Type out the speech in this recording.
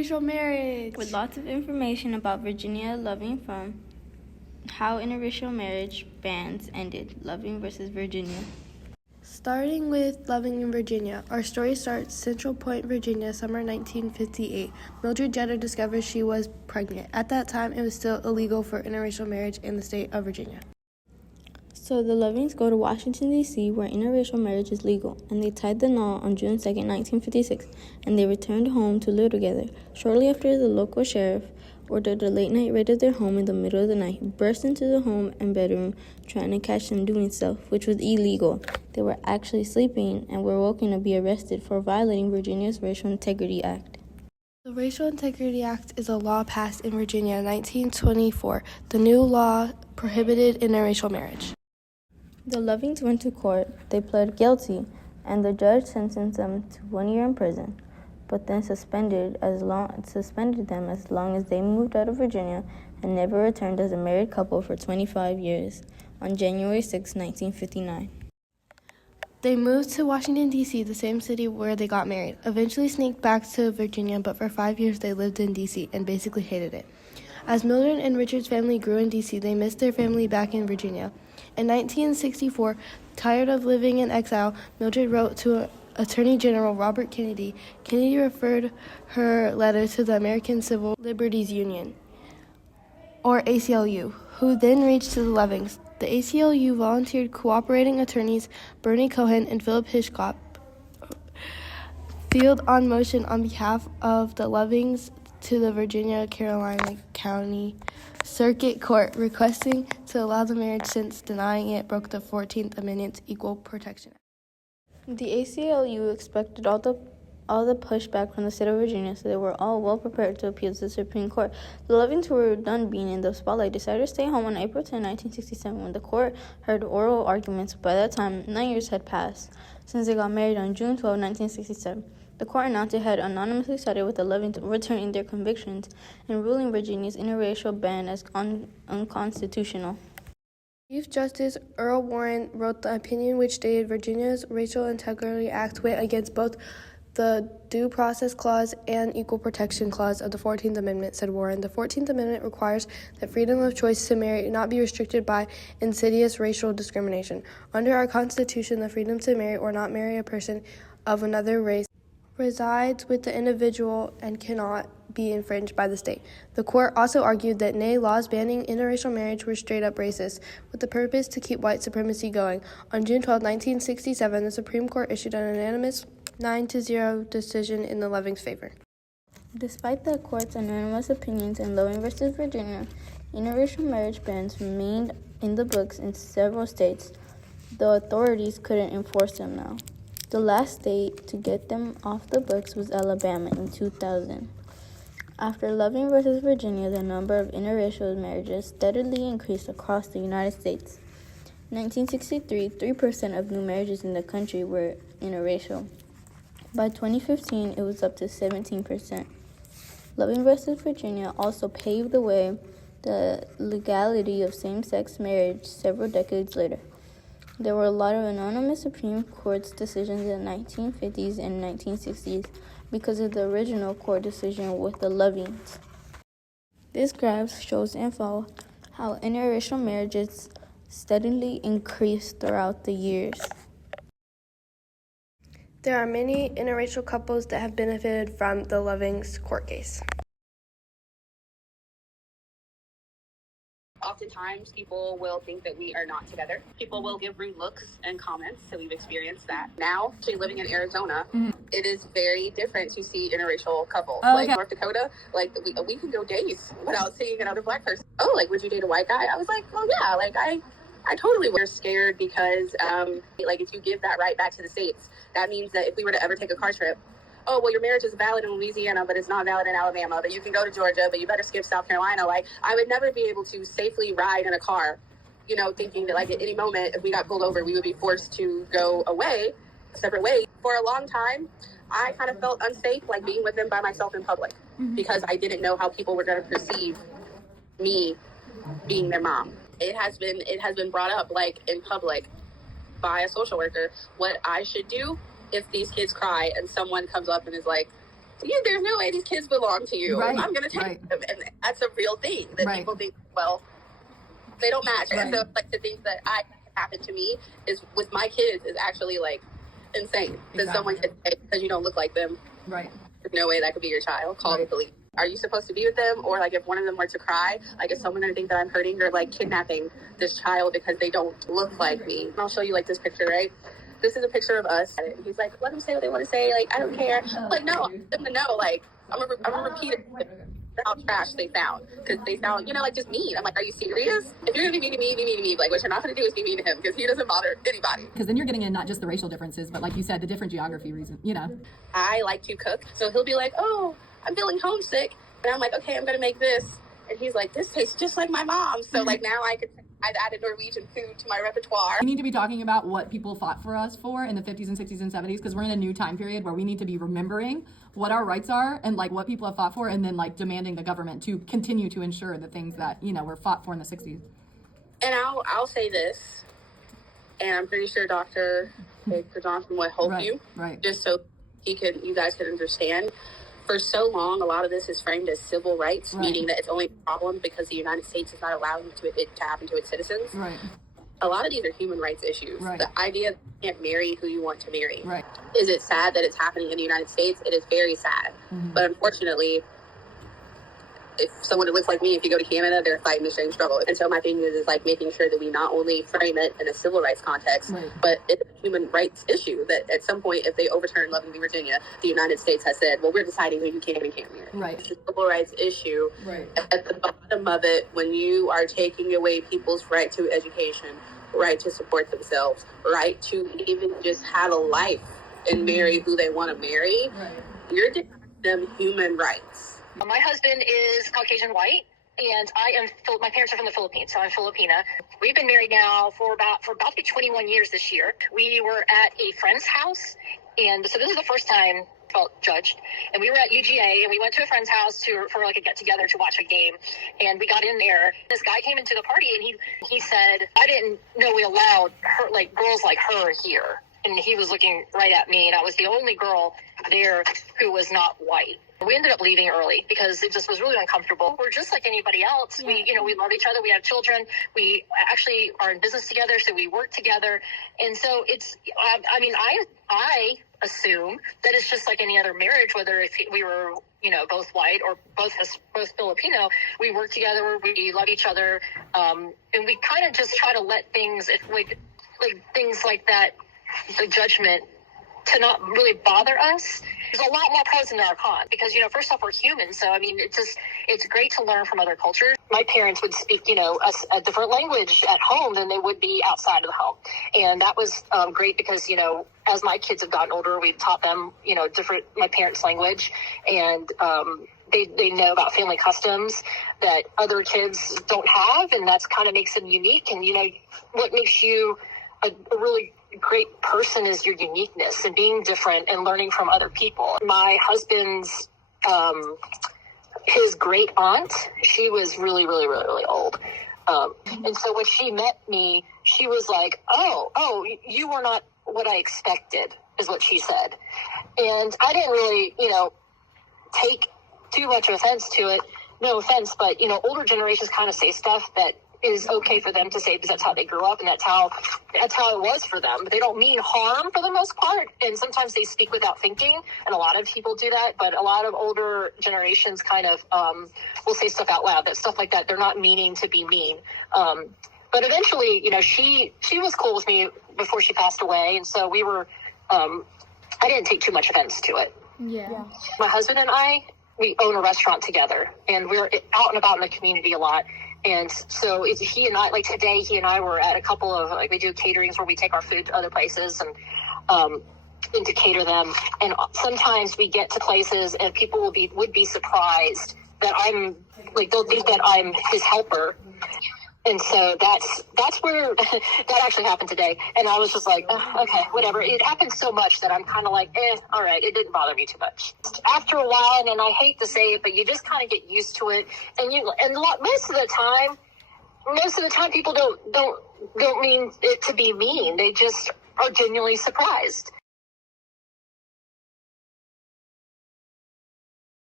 interracial marriage. With lots of information about Virginia Loving from how interracial marriage bans ended. Loving versus Virginia. Starting with Loving in Virginia, our story starts Central Point, Virginia, summer 1958. Mildred Jeter discovers she was pregnant. At that time, it was still illegal for interracial marriage in the state of Virginia. So the Lovings go to Washington, D.C., where interracial marriage is legal, and they tied the knot on June 2nd, 1956, and they returned home to live together. Shortly after, the local sheriff ordered a late-night raid of their home in the middle of the night, burst into the home and bedroom, trying to catch them doing so, which was illegal. They were actually sleeping and were woken to be arrested for violating Virginia's Racial Integrity Act. The Racial Integrity Act is a law passed in Virginia in 1924. The new law prohibited interracial marriage. The Lovings went to court, they pled guilty, and the judge sentenced them to 1 year in prison, but then suspended them as long as they moved out of Virginia and never returned as a married couple for 25 years on January 6, 1959. They moved to Washington, D.C., the same city where they got married, eventually sneaked back to Virginia, but for 5 years they lived in D.C. and basically hated it. As Mildred and Richard's family grew in D.C., they missed their family back in Virginia. In 1964, tired of living in exile, Mildred wrote to Attorney General Robert Kennedy. Kennedy referred her letter to the American Civil Liberties Union, or ACLU, who then reached to the Lovings. The ACLU volunteered cooperating attorneys Bernie Cohen and Philip Hitchcock filed on motion on behalf of the Lovings to the Virginia-Carolina County Circuit Court, requesting to allow the marriage since denying it broke the 14th Amendment's Equal Protection Act. The ACLU expected all the pushback from the state of Virginia, so they were all well prepared to appeal to the Supreme Court. The Lovings, who were done being in the spotlight, decided to stay home on April 10, 1967, when the court heard oral arguments. By that time, 9 years had passed since they got married on June 12, 1967. The court announced it had anonymously sided with the Lovings, overturning their convictions and ruling Virginia's interracial ban as unconstitutional. Chief Justice Earl Warren wrote the opinion which stated Virginia's Racial Integrity Act went against both the Due Process Clause and Equal Protection Clause of the 14th Amendment, said Warren. The 14th Amendment requires that freedom of choice to marry not be restricted by insidious racial discrimination. Under our Constitution, the freedom to marry or not marry a person of another race resides with the individual and cannot be infringed by the state. The court also argued that laws banning interracial marriage were straight up racist, with the purpose to keep white supremacy going. On June 12, 1967, the Supreme Court issued an unanimous 9-0 decision in the Lovings' favor. Despite the court's unanimous opinions in Loving versus Virginia, interracial marriage bans remained in the books in several states. The authorities couldn't enforce them now. The last state to get them off the books was Alabama in 2000. After Loving versus Virginia, the number of interracial marriages steadily increased across the United States. In 1963, 3% of new marriages in the country were interracial. By 2015, it was up to 17%. Loving versus Virginia also paved the way the legality of same-sex marriage several decades later. There were a lot of anonymous Supreme Court decisions in the 1950s and 1960s because of the original court decision with the Lovings. This graph shows info how interracial marriages steadily increased throughout the years. There are many interracial couples that have benefited from the Lovings court case. Oftentimes, people will think that we are not together. People will give rude looks and comments, so we've experienced that. Now, actually living in Arizona, it is very different to see interracial couples. Like North Dakota, like we can go days without seeing another black person. Oh, like, would you date a white guy? I was like, well, yeah, like I totally was scared because, like, if you give that right back to the states, that means that if we were to ever take a car trip, oh, well, your marriage is valid in Louisiana, but it's not valid in Alabama, but you can go to Georgia, but you better skip South Carolina. Like, I would never be able to safely ride in a car, you know, thinking that, like, at any moment, if we got pulled over, we would be forced to go away, a separate way. For a long time, I kind of felt unsafe, like, being with them by myself in public, because I didn't know how people were going to perceive me being their mom. It has been brought up, like, in public by a social worker, what I should do if these kids cry and someone comes up and is like, there's no way these kids belong to you. Right. I'm going to take them. And that's a real thing that people think, well, they don't match. And so like the things that happened to me is with my kids is actually like insane. Because someone could say, because you don't look like them. Right. There's no way that could be your child. Call the police. Are you supposed to be with them? Or like if one of them were to cry, like is someone going to think that I'm hurting or like kidnapping this child because they don't look like me? And I'll show you like this picture, right? This is a picture of us. And he's like, let them say what they want to say. Like, I don't care. I'm like, no, I want them to know. Like, I'm gonna repeat it. How trash they sound. Because they sound, like just mean. I'm like, are you serious? If you're going to be mean to me, be mean to me. Like, what you're not going to do is be mean to him because he doesn't bother anybody. Because then you're getting in not just the racial differences, but like you said, the different geography reason, I like to cook. So he'll be like, oh, I'm feeling homesick. And I'm like, okay, I'm going to make this. And he's like, this tastes just like my mom. So like now I've added Norwegian food to my repertoire. We need to be talking about what people fought for us for in the 50s and 60s and 70s, because we're in a new time period where we need to be remembering what our rights are and like what people have fought for, and then like demanding the government to continue to ensure the things that, were fought for in the 60s. And I'll say this, and I'm pretty sure Dr. Johnson would help you, just so you guys can understand. For so long, a lot of this is framed as civil rights, meaning that it's only a problem because the United States is not allowing it to happen to its citizens. Right. A lot of these are human rights issues. Right. The idea that you can't marry who you want to marry. Right. Is it sad that it's happening in the United States? It is very sad. Mm-hmm. But unfortunately, if someone that looks like me, if you go to Canada, they're fighting the same struggle. And so my thing is like making sure that we not only frame it in a civil rights context, but it's a human rights issue that at some point, if they overturn Love v. Virginia, the United States has said, well, we're deciding who you can and can't marry. Right. It's a civil rights issue. Right. At the bottom of it, when you are taking away people's right to education, right to support themselves, right to even just have a life and marry who they want to marry, you're denying them human rights. My husband is Caucasian white, and my parents are from the Philippines, so I'm Filipina. We've been married now for about to be 21 years this year. We were at a friend's house, and so this is the first time I felt judged. And we were at UGA, and we went to a friend's house for like a get-together to watch a game. And we got in there. This guy came into the party, and he said, I didn't know we allowed girls like her here. And he was looking right at me, and I was the only girl there who was not white. We ended up leaving early because it just was really uncomfortable. We're just like anybody else. Yeah. We love each other. We have children. We actually are in business together, so we work together. And so it's, I assume that it's just like any other marriage, whether if we were, both white or both Filipino, we work together, we love each other. And we kind of just try to let things, things like that, the judgment, to not really bother us. There's a lot more pros than there are cons because, first off, we're human. So, it's great to learn from other cultures. My parents would speak, a different language at home than they would be outside of the home. And that was great because, as my kids have gotten older, we've taught them, my parents' language. And they know about family customs that other kids don't have. And that's kind of makes them unique. And, what makes you a really great person is your uniqueness and being different and learning from other people. My husband's, his great aunt, she was really, really, really, really old. And so when she met me, she was like, oh, you were not what I expected, is what she said. And I didn't really, take too much offense to it. No offense, but, older generations kind of say stuff that is okay for them to say because that's how they grew up and that's how it was for them. But they don't mean harm for the most part. And sometimes they speak without thinking. And a lot of people do that. But a lot of older generations kind of will say stuff out loud. That stuff like that. They're not meaning to be mean. But eventually, she was cool with me before she passed away. And so we were, I didn't take too much offense to it. Yeah. My husband and I, we own a restaurant together. And we're out and about in the community a lot. And so he and I, today, he and I were at a couple of, we do caterings where we take our food to other places and to cater them. And sometimes we get to places and people would be surprised that they'll think that I'm his helper. And so that's where that actually happened today. And I was just like, okay, whatever. It happens so much that I'm kind of like, all right, it didn't bother me too much. After a while, and I hate to say it, but you just kind of get used to it. And most of the time people don't mean it to be mean. They just are genuinely surprised.